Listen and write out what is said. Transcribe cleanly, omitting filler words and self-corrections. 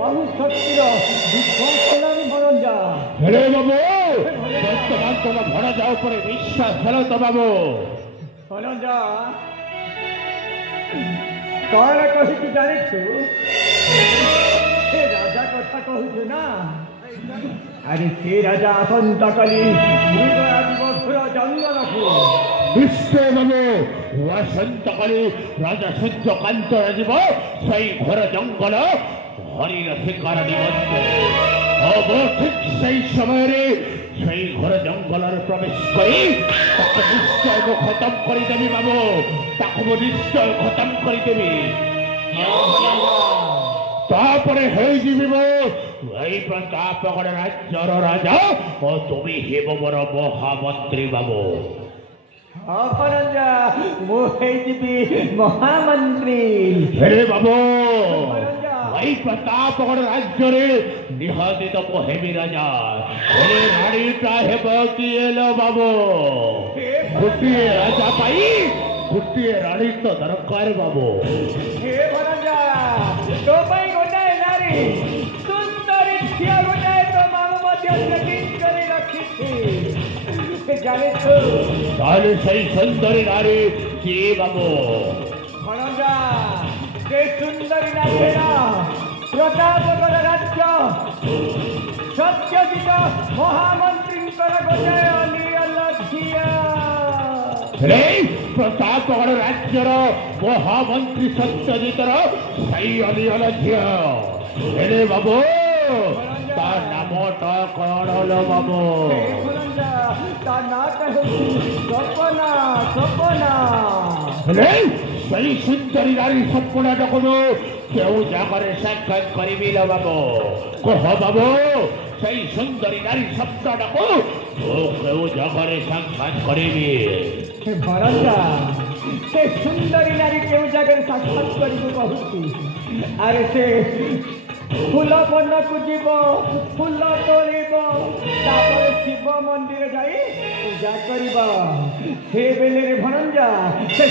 बहु शक्तिर विश्वास भरंजा हेलो बाबू वर्तमान तुम भरजा उपर विश्वास हेलो तो बाबू भरंजा कौन कही जानिछु राजा कथा कहु ना अरे से राजा आसंता कली मधुर जंगल को निश्चय बाबू वसंत कली राजा सूर्यकांत जीव सही घर जंगल हरिर शिकार निमंत्रे ठीक से समय सही घर जंगल प्रवेश करी निश्चय को खत्म करदेवी बाबू ताको निश्चय खत्म करदेवी तापरे प्रतापगढ़ राज्यर राजा और तुम हेब मोर महामंत्री बाबू महामंत्री हे बाबू भाई प्रतापगढ़ राज्य निहति तो हेबी राजा राणीटा हेब किए लो बाबू गोटे राजा पाई गोटे राणी तो दरकार बाबू तो गोटाए नारी सुंदरी झिया गोटाए तो मामू मध्य सेटिंग करी रखी जाने तो ताले सही सुंदरी नारी की बाबू भणजा से सुंदरी नारी प्रतापगढ़ राज्य सत्यजित महामंत्री गोटाए अनियल झिया प्रतापगढ़ राज्यर महामंत्री सत्यजितर सही अलियल झील बाबू नामटा कौन लो बाबू सही सुंदरी नारी सपना देखो क्यों जगह साक्षात करी लो बाबू कह बाबू सही सुंदरी नारी सपना डाको क्यों जगह साक्षात करी भरंजा से सुंदरी नारी केउ जगह साक्षात करिबो कहूची अरे से फूल बन को जीव फूल तोड़ब तापर शिव मंदिर जाई पूजा करबा से बेले रे भरंजा से